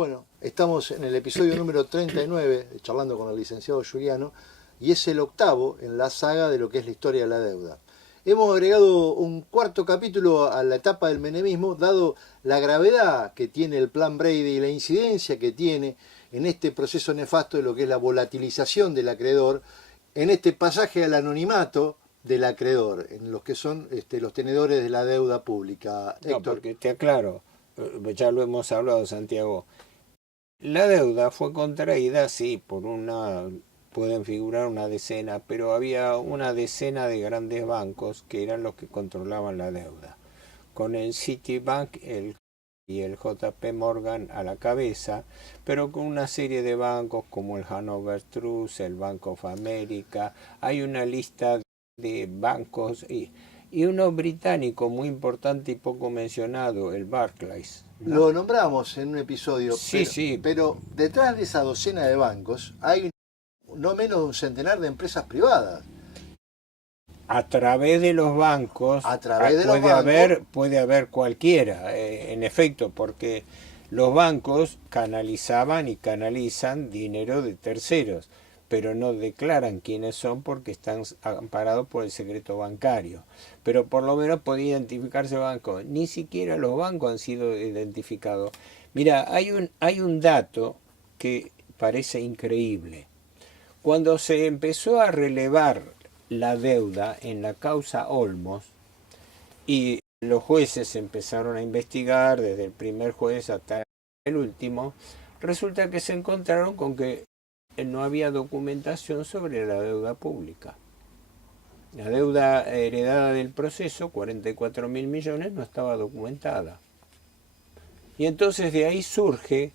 Bueno, estamos en el episodio número 39, charlando con el licenciado Giuliano, y es el octavo en la saga de lo que es la historia de la deuda. Hemos agregado un cuarto capítulo a la etapa del menemismo, dado la gravedad que tiene el plan Brady y la incidencia que tiene en este proceso nefasto de lo que es la volatilización del acreedor, en este pasaje al anonimato del acreedor, en los que son los tenedores de la deuda pública. No, Héctor. porque te aclaro, ya lo hemos hablado, Santiago. La deuda fue contraída, sí, pueden figurar una decena, pero había una decena de grandes bancos que eran los que controlaban la deuda. Con el Citibank y el JP Morgan a la cabeza, pero con una serie de bancos como el Hanover Trust, el Bank of America. Hay una lista de bancos y uno británico muy importante y poco mencionado, el Barclays, ¿no? Lo nombramos en un episodio, Sí, sí. pero detrás de esa docena de bancos hay no menos de un centenar de empresas privadas. A través de los bancos, puede haber cualquiera, en efecto, porque los bancos canalizaban y canalizan dinero de terceros, pero no declaran quiénes son porque están amparados por el secreto bancario. Pero por lo menos podía identificarse bancos. Ni siquiera los bancos han sido identificados. Mira, hay un dato que parece increíble. Cuando se empezó a relevar la deuda en la causa Olmos y los jueces empezaron a investigar desde el primer juez hasta el último, resulta que se encontraron con que no había documentación sobre la deuda pública. La deuda heredada del proceso, 44.000 millones, no estaba documentada. Y entonces de ahí surge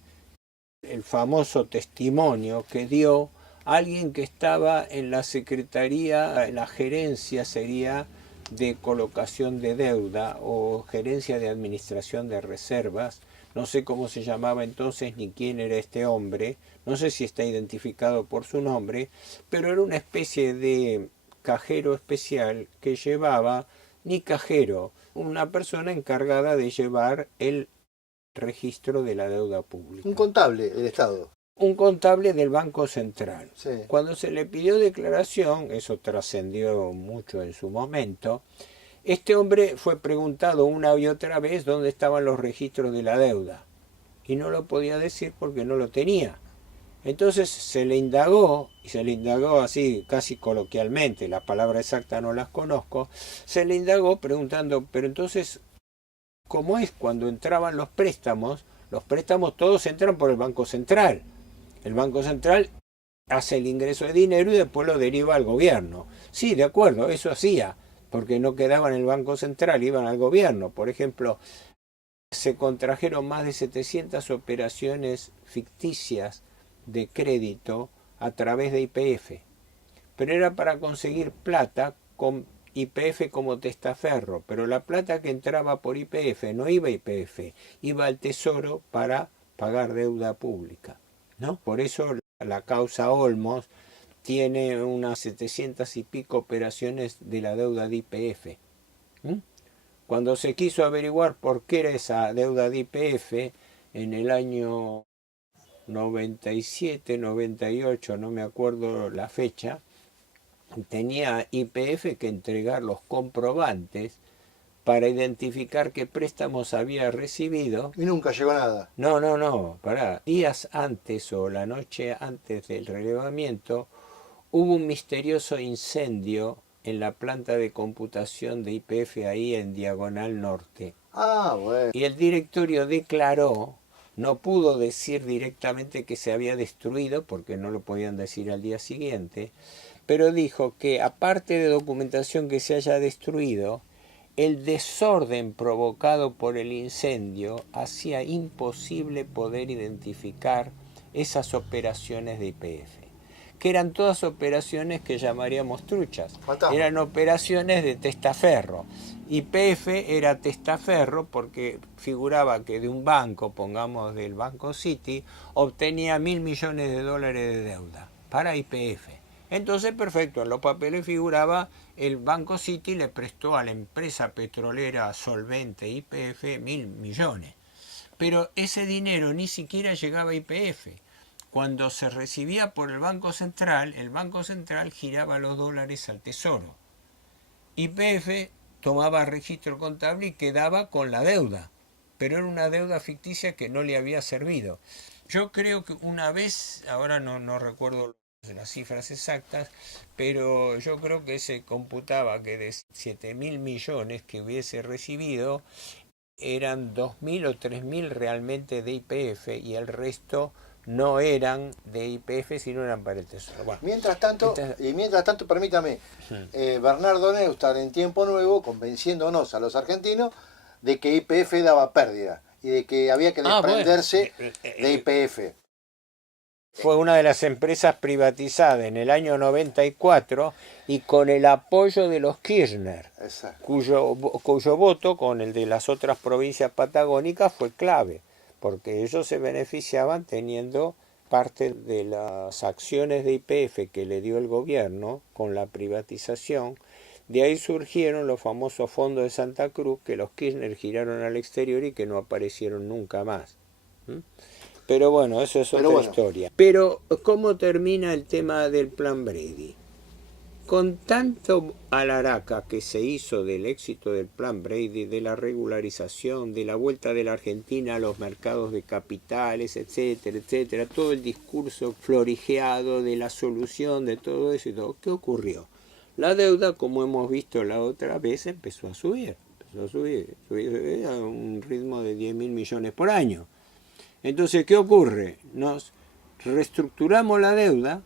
el famoso testimonio que dio alguien que estaba en la secretaría, la gerencia sería de colocación de deuda o gerencia de administración de reservas. No sé cómo se llamaba entonces ni quién era este hombre, no sé si está identificado por su nombre, pero era una especie de cajero especial que llevaba, ni cajero, una persona encargada de llevar el registro de la deuda pública. Un contable del Estado. Un contable del Banco Central. Sí. Cuando se le pidió declaración, eso trascendió mucho en su momento, este hombre fue preguntado una y otra vez dónde estaban los registros de la deuda y no lo podía decir porque no lo tenía. Entonces se le indagó, y se le indagó así casi coloquialmente, la palabra exacta no las conozco, se le indagó preguntando, pero entonces, ¿cómo es cuando entraban los préstamos? Los préstamos todos entran por el Banco Central. El Banco Central hace el ingreso de dinero y después lo deriva al gobierno. Sí, de acuerdo, eso hacía, porque no quedaba en el Banco Central, iban al gobierno. Por ejemplo, se contrajeron más de 700 operaciones ficticias de crédito a través de YPF. Pero era para conseguir plata con YPF como testaferro. Pero la plata que entraba por YPF no iba a YPF, iba al Tesoro para pagar deuda pública, ¿no? Por eso la causa Olmos tiene unas 700 y pico operaciones de la deuda de YPF. Cuando se quiso averiguar por qué era esa deuda de YPF, en el año 97, 98, no me acuerdo la fecha, tenía YPF que entregar los comprobantes para identificar qué préstamos había recibido. Y nunca llegó nada. No, pará. Días antes o la noche antes del relevamiento hubo un misterioso incendio en la planta de computación de YPF ahí en Diagonal Norte. Ah, bueno. Y el directorio declaró, no pudo decir directamente que se había destruido porque no lo podían decir al día siguiente, pero dijo que aparte de documentación que se haya destruido, el desorden provocado por el incendio hacía imposible poder identificar esas operaciones de YPF, que eran todas operaciones que llamaríamos truchas. Fantasma. Eran operaciones de testaferro. YPF era testaferro porque figuraba que de un banco, pongamos del Banco City, obtenía $1.000 millones de deuda para YPF. Entonces, perfecto, en los papeles figuraba el Banco City le prestó a la empresa petrolera solvente YPF 1.000 millones. Pero ese dinero ni siquiera llegaba a YPF. Cuando se recibía por el Banco Central giraba los dólares al Tesoro. YPF tomaba registro contable y quedaba con la deuda, pero era una deuda ficticia que no le había servido. Yo creo que una vez, ahora no recuerdo las cifras exactas, pero yo creo que se computaba que de 7.000 millones que hubiese recibido, eran 2.000 o 3.000 realmente de YPF y el resto no eran de YPF, sino eran para el Tesoro. Bueno, mientras tanto, permítame, Bernardo Neustadt en Tiempo Nuevo convenciéndonos a los argentinos de que YPF daba pérdida y de que había que desprenderse de YPF. Fue una de las empresas privatizadas en el año 94 y con el apoyo de los Kirchner, cuyo voto con el de las otras provincias patagónicas fue clave, porque ellos se beneficiaban teniendo parte de las acciones de YPF que le dio el gobierno con la privatización. De ahí surgieron los famosos fondos de Santa Cruz que los Kirchner giraron al exterior y que no aparecieron nunca más. Pero bueno, eso es otra historia. Pero, ¿cómo termina el tema del Plan Brady? Con tanto alaraca que se hizo del éxito del Plan Brady, de la regularización, de la vuelta de la Argentina a los mercados de capitales, etcétera, etcétera, todo el discurso florigeado de la solución de todo eso y todo, ¿qué ocurrió? La deuda, como hemos visto la otra vez, empezó a subir a un ritmo de 10.000 millones por año. Entonces, ¿qué ocurre? Nos reestructuramos la deuda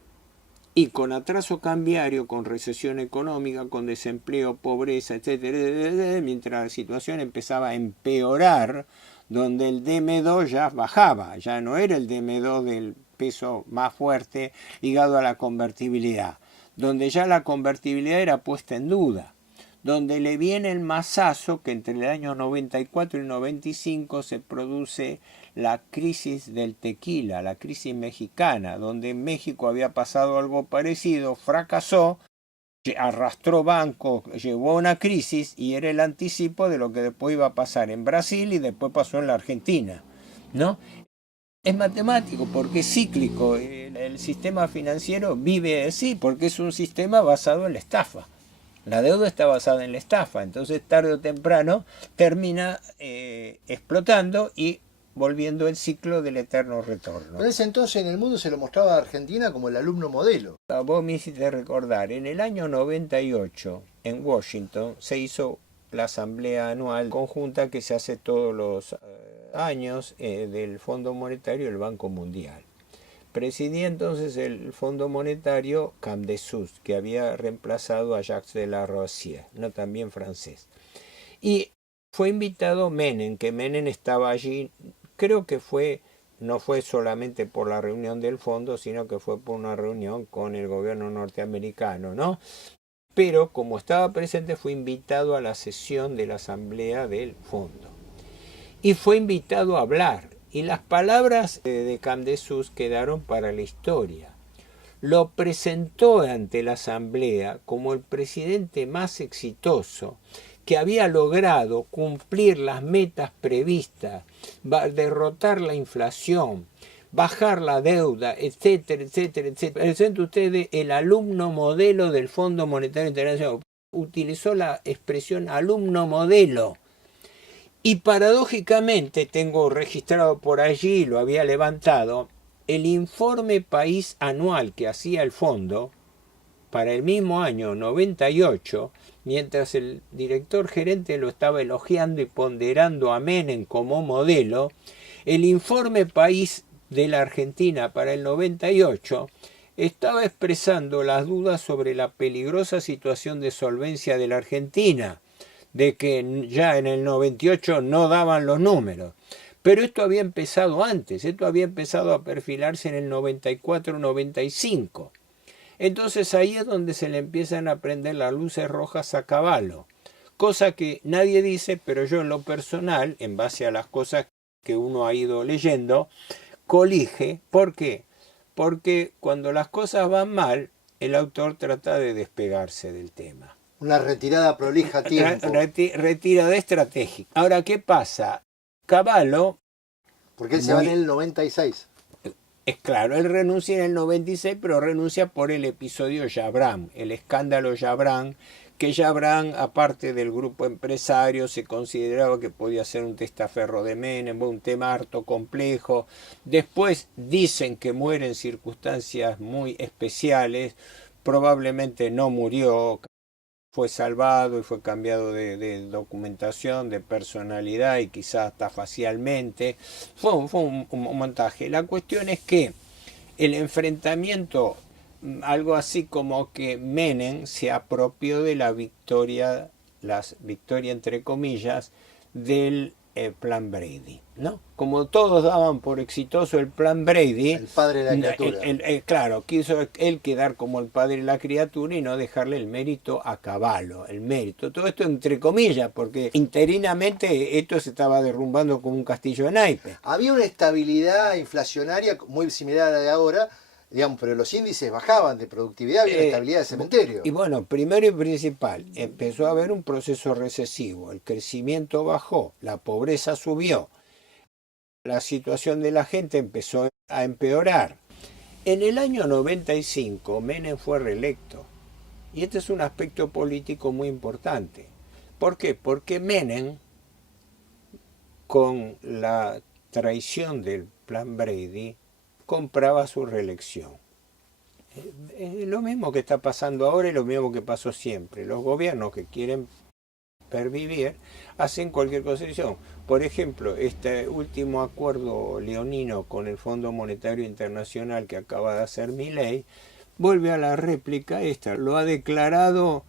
y con atraso cambiario, con recesión económica, con desempleo, pobreza, etcétera, mientras la situación empezaba a empeorar, donde el DM2 ya bajaba, ya no era el DM2 del peso más fuerte ligado a la convertibilidad, donde ya la convertibilidad era puesta en duda, donde le viene el mazazo que entre el año 94 y 95 se produce la crisis del tequila, la crisis mexicana, donde en México había pasado algo parecido, fracasó, arrastró bancos, llevó a una crisis y era el anticipo de lo que después iba a pasar en Brasil y después pasó en la Argentina, ¿no? Es matemático porque es cíclico, el sistema financiero vive así porque es un sistema basado en la estafa. La deuda está basada en la estafa, entonces tarde o temprano termina explotando y volviendo el ciclo del eterno retorno. Pero ese entonces en el mundo se lo mostraba a Argentina como el alumno modelo. Vos me hiciste recordar, en el año 98 en Washington se hizo la asamblea anual conjunta que se hace todos los años del Fondo Monetario y el Banco Mundial. Presidía entonces el Fondo Monetario Camdessus, que había reemplazado a Jacques de la Rosière, no también francés. Y fue invitado Menem, que Menem estaba allí, creo que no fue solamente por la reunión del fondo, sino que fue por una reunión con el gobierno norteamericano, ¿no? Pero como estaba presente fue invitado a la sesión de la asamblea del fondo. Y fue invitado a hablar. Y las palabras de Camdessus quedaron para la historia. Lo presentó ante la asamblea como el presidente más exitoso que había logrado cumplir las metas previstas, derrotar la inflación, bajar la deuda, etcétera, etcétera, etcétera. Presenta usted el alumno modelo del Fondo Monetario Internacional. Utilizó la expresión alumno modelo. Y paradójicamente, tengo registrado por allí, lo había levantado, el informe país anual que hacía el fondo para el mismo año 98, mientras el director gerente lo estaba elogiando y ponderando a Menem como modelo, el informe país de la Argentina para el 98 estaba expresando las dudas sobre la peligrosa situación de solvencia de la Argentina, de que ya en el 98 no daban los números. Pero esto había empezado antes, esto había empezado a perfilarse en el 94-95. Entonces ahí es donde se le empiezan a prender las luces rojas a caballo. Cosa que nadie dice, pero yo en lo personal, en base a las cosas que uno ha ido leyendo, colige. ¿Por qué? Porque cuando las cosas van mal, el autor trata de despegarse del tema. Una retirada prolija a tiempo. Retirada estratégica. Ahora, ¿qué pasa? Cavallo Porque él se va en el 96. Es claro, él renuncia en el 96, pero renuncia por el episodio Jabram, el escándalo Jabram, que Jabram, aparte del grupo empresario, se consideraba que podía ser un testaferro de Menem, un tema harto complejo. Después dicen que muere en circunstancias muy especiales, probablemente no murió, fue salvado y fue cambiado de documentación, de personalidad y quizás hasta facialmente. Fue un montaje. La cuestión es que el enfrentamiento, algo así como que Menem se apropió de la victoria entre comillas, del plan Brady, ¿no? Como todos daban por exitoso el plan Brady, el padre de la criatura. Claro, quiso él quedar como el padre de la criatura y no dejarle el mérito a Cavallo, el mérito. Todo esto entre comillas, porque interinamente esto se estaba derrumbando como un castillo de naipes. Había una estabilidad inflacionaria muy similar a la de ahora, digamos, pero los índices bajaban de productividad, había una estabilidad de cementerio. Y bueno, primero y principal, empezó a haber un proceso recesivo, el crecimiento bajó, la pobreza subió, la situación de la gente empezó a empeorar. En el año 95 Menem fue reelecto, y este es un aspecto político muy importante. ¿Por qué? Porque Menem, con la traición del plan Brady, compraba su reelección. Es lo mismo que está pasando ahora y lo mismo que pasó siempre. Los gobiernos que quieren pervivir hacen cualquier concesión. Por ejemplo, este último acuerdo leonino con el Fondo Monetario Internacional que acaba de hacer Milei vuelve a la réplica esta. Lo ha declarado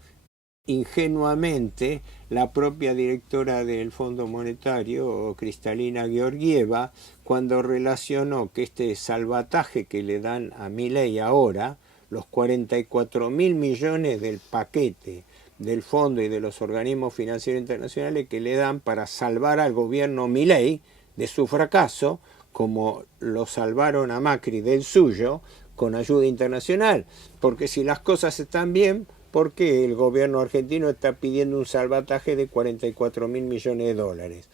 ingenuamente la propia directora del Fondo Monetario, Kristalina Georgieva, cuando relacionó que este salvataje que le dan a Milei ahora, los 44.000 millones del paquete del fondo y de los organismos financieros internacionales que le dan para salvar al gobierno Milei de su fracaso, como lo salvaron a Macri del suyo, con ayuda internacional. Porque si las cosas están bien, ¿por qué el gobierno argentino está pidiendo un salvataje de 44.000 millones de dólares?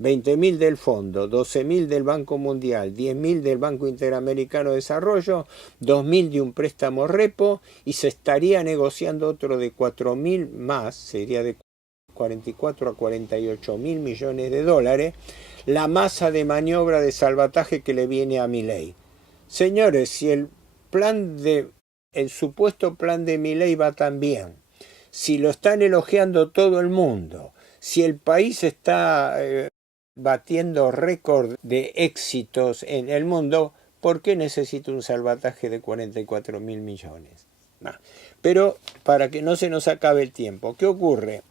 20.000 del fondo, 12.000 del Banco Mundial, 10.000 del Banco Interamericano de Desarrollo, 2.000 de un préstamo repo, y se estaría negociando otro de 4.000 más, sería de 44 a 48.000 millones de dólares, la masa de maniobra de salvataje que le viene a Milei. Señores, si el supuesto plan de Milei va tan bien, si lo están elogiando todo el mundo, si el país está batiendo récord de éxitos en el mundo, ¿por qué necesita un salvataje de 44.000 millones? No. Pero para que no se nos acabe el tiempo, ¿qué ocurre?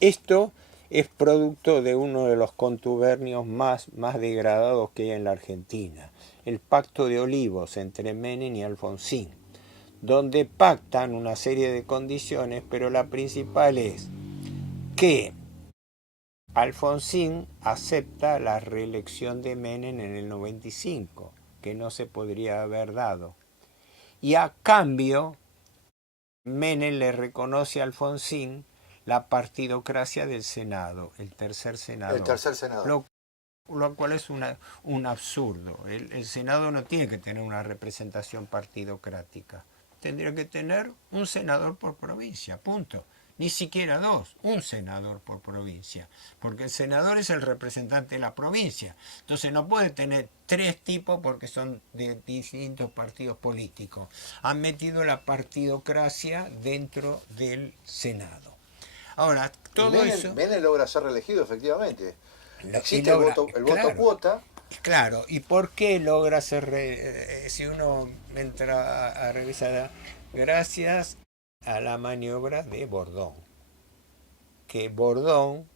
Esto es producto de uno de los contubernios más degradados que hay en la Argentina, el Pacto de Olivos entre Menem y Alfonsín, donde pactan una serie de condiciones, pero la principal es que Alfonsín acepta la reelección de Menem en el 95, que no se podría haber dado. Y a cambio, Menem le reconoce a Alfonsín la partidocracia del Senado, el tercer Senado. El tercer Senado. Lo cual es un absurdo. El Senado no tiene que tener una representación partidocrática. Tendría que tener un senador por provincia, punto. Ni siquiera dos, un senador por provincia, porque el senador es el representante de la provincia. Entonces no puede tener tres tipos porque son de distintos partidos políticos. Han metido la partidocracia dentro del Senado. Ahora, todo eso... Menem logra ser reelegido, efectivamente. Existe el voto cuota. Claro, ¿y por qué logra ser... si uno entra a revisar, gracias a la maniobra de Bordón, que Bordón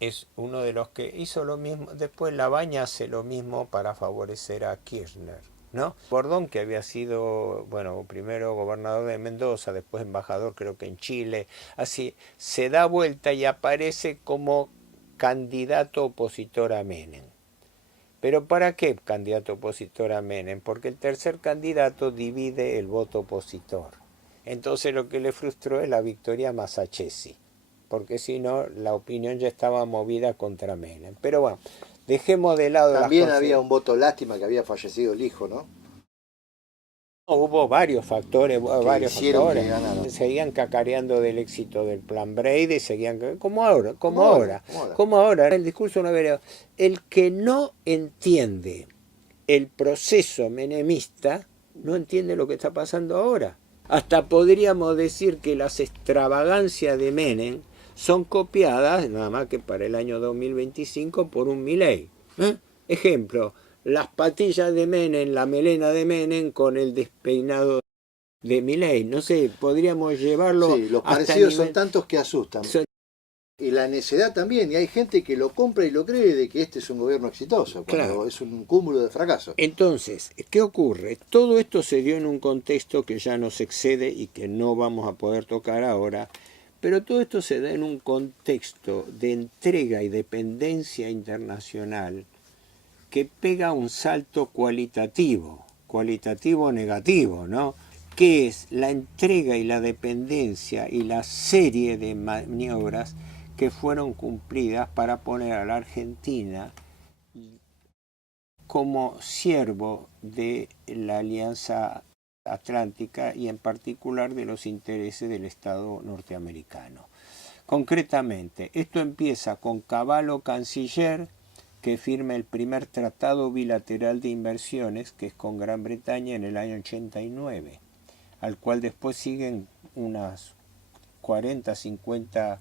es uno de los que hizo lo mismo, después Labaña hace lo mismo para favorecer a Kirchner, ¿no? Bordón, que había sido, bueno, primero gobernador de Mendoza, después embajador creo que en Chile, así, se da vuelta y aparece como candidato opositor a Menem. ¿Pero para qué candidato opositor a Menem? Porque el tercer candidato divide el voto opositor. Entonces lo que le frustró es la victoria a Masachesi, porque si no la opinión ya estaba movida contra Menem. Pero bueno, dejemos de lado también había un voto lástima que había fallecido el hijo, ¿no? Hubo varios factores, seguían cacareando del éxito del plan Brady, seguían como ahora. El discurso no había. El que no entiende el proceso menemista no entiende lo que está pasando ahora. Hasta podríamos decir que las extravagancias de Menem son copiadas, nada más que para el año 2025, por un Milei. Ejemplo, las patillas de Menem, la melena de Menem con el despeinado de Milei. No sé, podríamos llevarlo. Sí, los parecidos son tantos que asustan. Y la necedad también, y hay gente que lo compra y lo cree de que este es un gobierno exitoso, cuando es un cúmulo de fracasos. Entonces, ¿qué ocurre? Todo esto se dio en un contexto que ya nos excede y que no vamos a poder tocar ahora, pero todo esto se da en un contexto de entrega y dependencia internacional que pega un salto cualitativo negativo, ¿no? Que es la entrega y la dependencia y la serie de maniobras que fueron cumplidas para poner a la Argentina como siervo de la Alianza Atlántica y en particular de los intereses del Estado norteamericano. Concretamente, esto empieza con Cavallo canciller, que firma el primer tratado bilateral de inversiones, que es con Gran Bretaña en el año 89, al cual después siguen unas 40, 50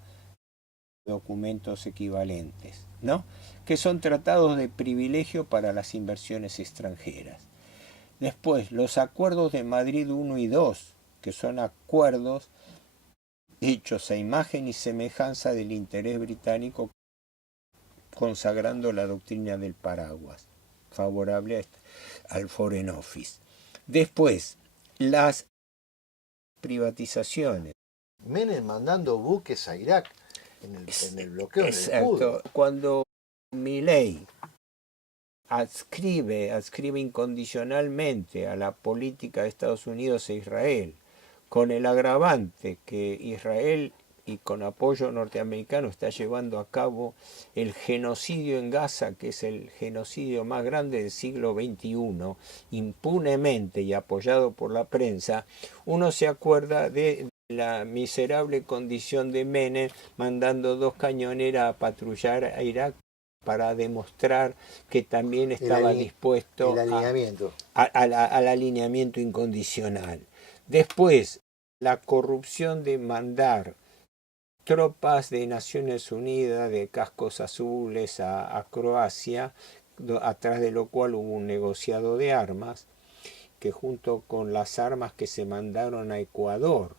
documentos equivalentes, ¿no? Que son tratados de privilegio para las inversiones extranjeras. Después, los acuerdos de Madrid 1 y 2, que son acuerdos hechos a imagen y semejanza del interés británico, consagrando la doctrina del paraguas, favorable al Foreign Office. Después, las privatizaciones. Menem mandando buques a Irak en el bloqueo del escudo. Cuando Milei adscribe incondicionalmente a la política de Estados Unidos e Israel, con el agravante que Israel y con apoyo norteamericano está llevando a cabo el genocidio en Gaza, que es el genocidio más grande del siglo XXI, impunemente y apoyado por la prensa, uno se acuerda de la miserable condición de Menem mandando 2 cañoneras a patrullar a Irak para demostrar que también estaba dispuesto al alineamiento incondicional. Después, la corrupción de mandar tropas de Naciones Unidas de cascos azules a Croacia, atrás de lo cual hubo un negociado de armas, que junto con las armas que se mandaron a Ecuador,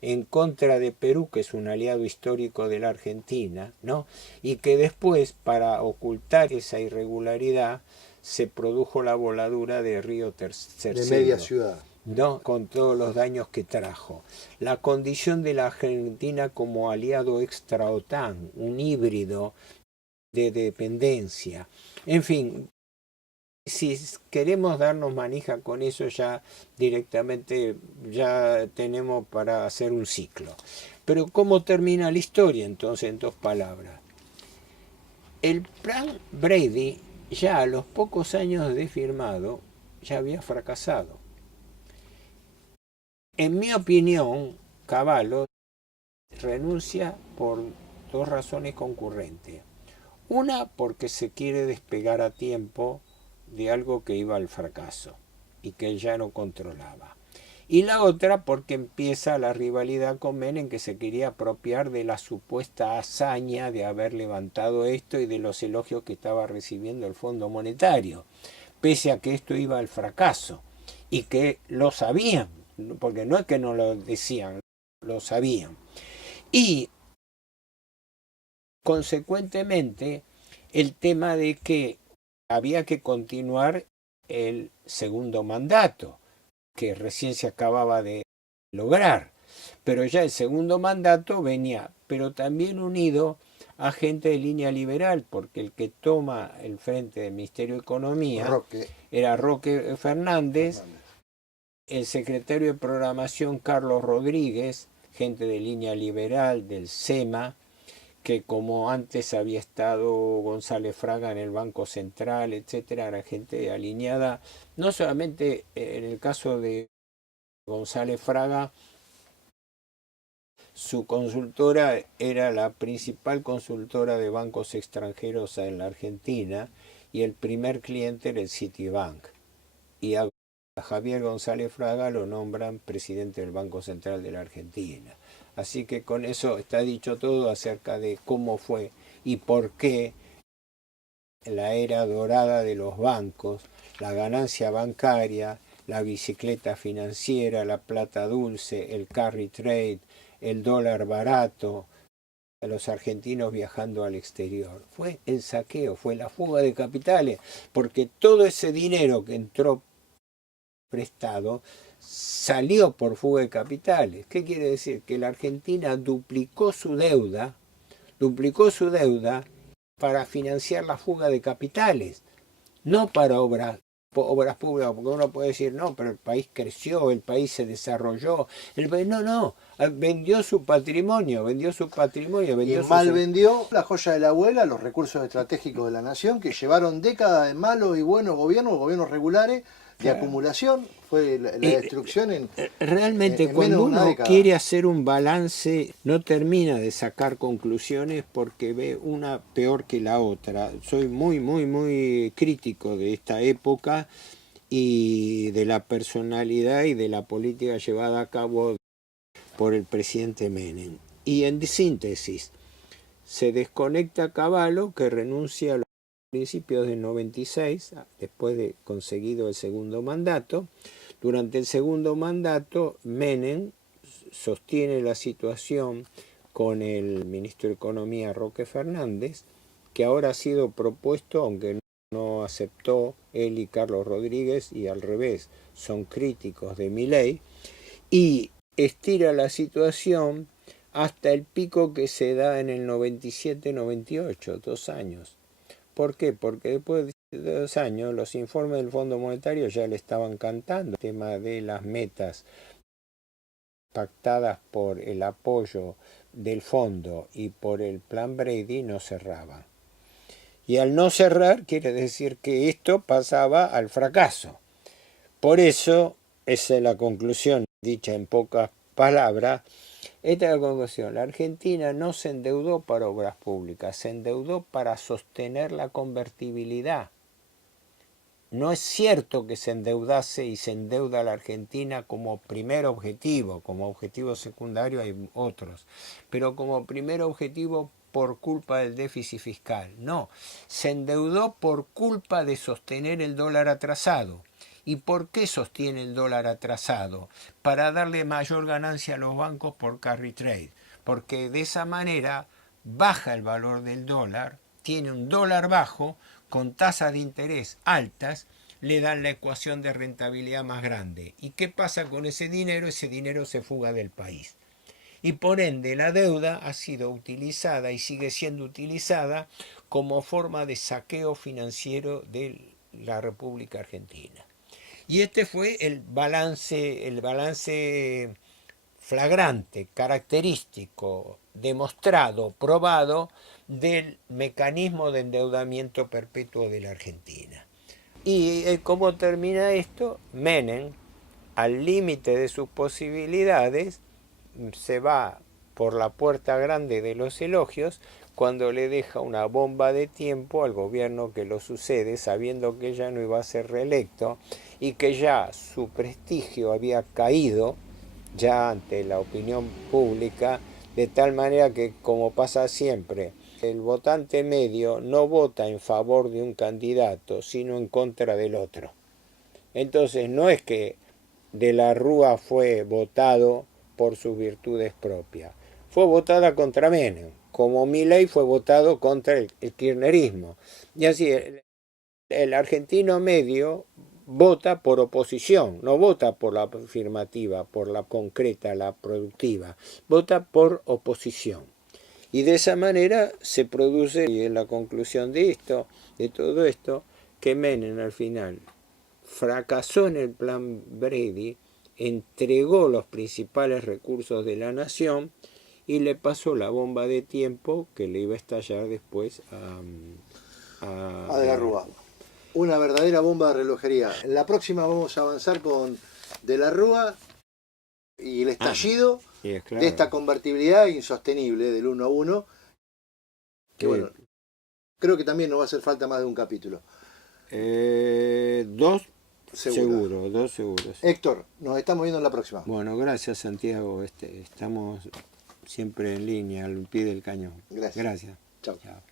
en contra de Perú, que es un aliado histórico de la Argentina, ¿no? Y que después, para ocultar esa irregularidad, se produjo la voladura de Río Tercero. De media ciudad. ¿No? Con todos los daños que trajo. La condición de la Argentina como aliado extra-OTAN, un híbrido de dependencia. En fin, si queremos darnos manija con eso, ya directamente ya tenemos para hacer un ciclo. Pero ¿cómo termina la historia entonces en 2 palabras? El plan Brady, ya a los pocos años de firmado, ya había fracasado. En mi opinión, Cavallo renuncia por 2 razones concurrentes. Una, porque se quiere despegar a tiempo de algo que iba al fracaso y que él ya no controlaba. Y la otra, porque empieza la rivalidad con Menem, que se quería apropiar de la supuesta hazaña de haber levantado esto y de los elogios que estaba recibiendo el Fondo Monetario, pese a que esto iba al fracaso y que lo sabían, porque no es que no lo decían, lo sabían. Y consecuentemente el tema de que había que continuar el segundo mandato, que recién se acababa de lograr, pero ya el segundo mandato venía, pero también unido a gente de línea liberal, porque el que toma el frente del Ministerio de Economía era Roque Fernández, el secretario de Programación Carlos Rodríguez, gente de línea liberal del SEMA, que como antes había estado González Fraga en el Banco Central, etcétera, era gente alineada, no solamente en el caso de González Fraga, su consultora era la principal consultora de bancos extranjeros en la Argentina y el primer cliente era el Citibank. Y a Javier González Fraga lo nombran presidente del Banco Central de la Argentina. Así que con eso está dicho todo acerca de cómo fue y por qué la era dorada de los bancos, la ganancia bancaria, la bicicleta financiera, la plata dulce, el carry trade, el dólar barato, a los argentinos viajando al exterior. Fue el saqueo, fue la fuga de capitales, porque todo ese dinero que entró prestado salió por fuga de capitales. ¿Qué quiere decir? Que la Argentina duplicó su deuda para financiar la fuga de capitales, no para obras públicas, porque uno puede decir, no, pero el país creció, el país se desarrolló, el país, no, vendió su patrimonio, vendió y mal vendió la joya de la abuela, los recursos estratégicos de la nación, que llevaron décadas de malos y buenos gobiernos regulares, de acumulación, fue la destrucción realmente en cuando menos de una uno década. quiere hacer un balance no termina de sacar conclusiones porque ve una peor que la otra. Soy muy crítico de esta época y de la personalidad y de la política llevada a cabo por el presidente Menem. Y en síntesis, se desconecta Cavallo, que renuncia a los principios del 96, después de conseguido el segundo mandato. Durante el segundo mandato, Menem sostiene la situación con el ministro de Economía, Roque Fernández, que ahora ha sido propuesto, aunque no aceptó él y Carlos Rodríguez, y al revés, son críticos de Milei, y estira la situación hasta el pico que se da en el 97-98, 2 años. ¿Por qué? Porque después de 2 años los informes del Fondo Monetario ya le estaban cantando el tema de las metas pactadas por el apoyo del fondo y por el plan Brady no cerraban. Y al no cerrar quiere decir que esto pasaba al fracaso. Por eso, esa es la conclusión, dicha en pocas palabras. Esta es la conclusión. La Argentina no se endeudó para obras públicas, se endeudó para sostener la convertibilidad. No es cierto que se endeudase y se endeuda la Argentina como primer objetivo, como objetivo secundario hay otros, pero como primer objetivo por culpa del déficit fiscal. No, se endeudó por culpa de sostener el dólar atrasado. ¿Y por qué sostiene el dólar atrasado? Para darle mayor ganancia a los bancos por carry trade, porque de esa manera baja el valor del dólar, tiene un dólar bajo, con tasas de interés altas, le dan la ecuación de rentabilidad más grande. ¿Y qué pasa con ese dinero? Ese dinero se fuga del país. Y por ende la deuda ha sido utilizada y sigue siendo utilizada como forma de saqueo financiero de la República Argentina. Y este fue el balance flagrante, característico, demostrado, probado del mecanismo de endeudamiento perpetuo de la Argentina. ¿Y cómo termina esto? Menem, al límite de sus posibilidades, se va por la puerta grande de los elogios cuando le deja una bomba de tiempo al gobierno que lo sucede, sabiendo que ya no iba a ser reelecto y que ya su prestigio había caído ya ante la opinión pública, de tal manera que, como pasa siempre, el votante medio no vota en favor de un candidato, sino en contra del otro. Entonces no es que de la Rúa fue votado por sus virtudes propias, fue votada contra Menem, como Milei fue votado contra el kirchnerismo. Y así el argentino medio vota por oposición, no vota por la afirmativa, por la concreta, la productiva, vota por oposición. Y de esa manera se produce, y es la conclusión de esto, de todo esto, que Menem al final fracasó en el plan Brady, entregó los principales recursos de la nación y le pasó la bomba de tiempo que le iba a estallar después a De la Rúa. Una verdadera bomba de relojería. En la próxima vamos a avanzar con De la Rúa y el estallido de esta convertibilidad insostenible del 1 a 1. Que bueno, creo que también nos va a hacer falta más de un capítulo. 2 seguro, 2 seguros. Héctor, nos estamos viendo en la próxima. Bueno, gracias Santiago, estamos siempre en línea, al pie del cañón. Gracias. Gracias. Chao. Chao.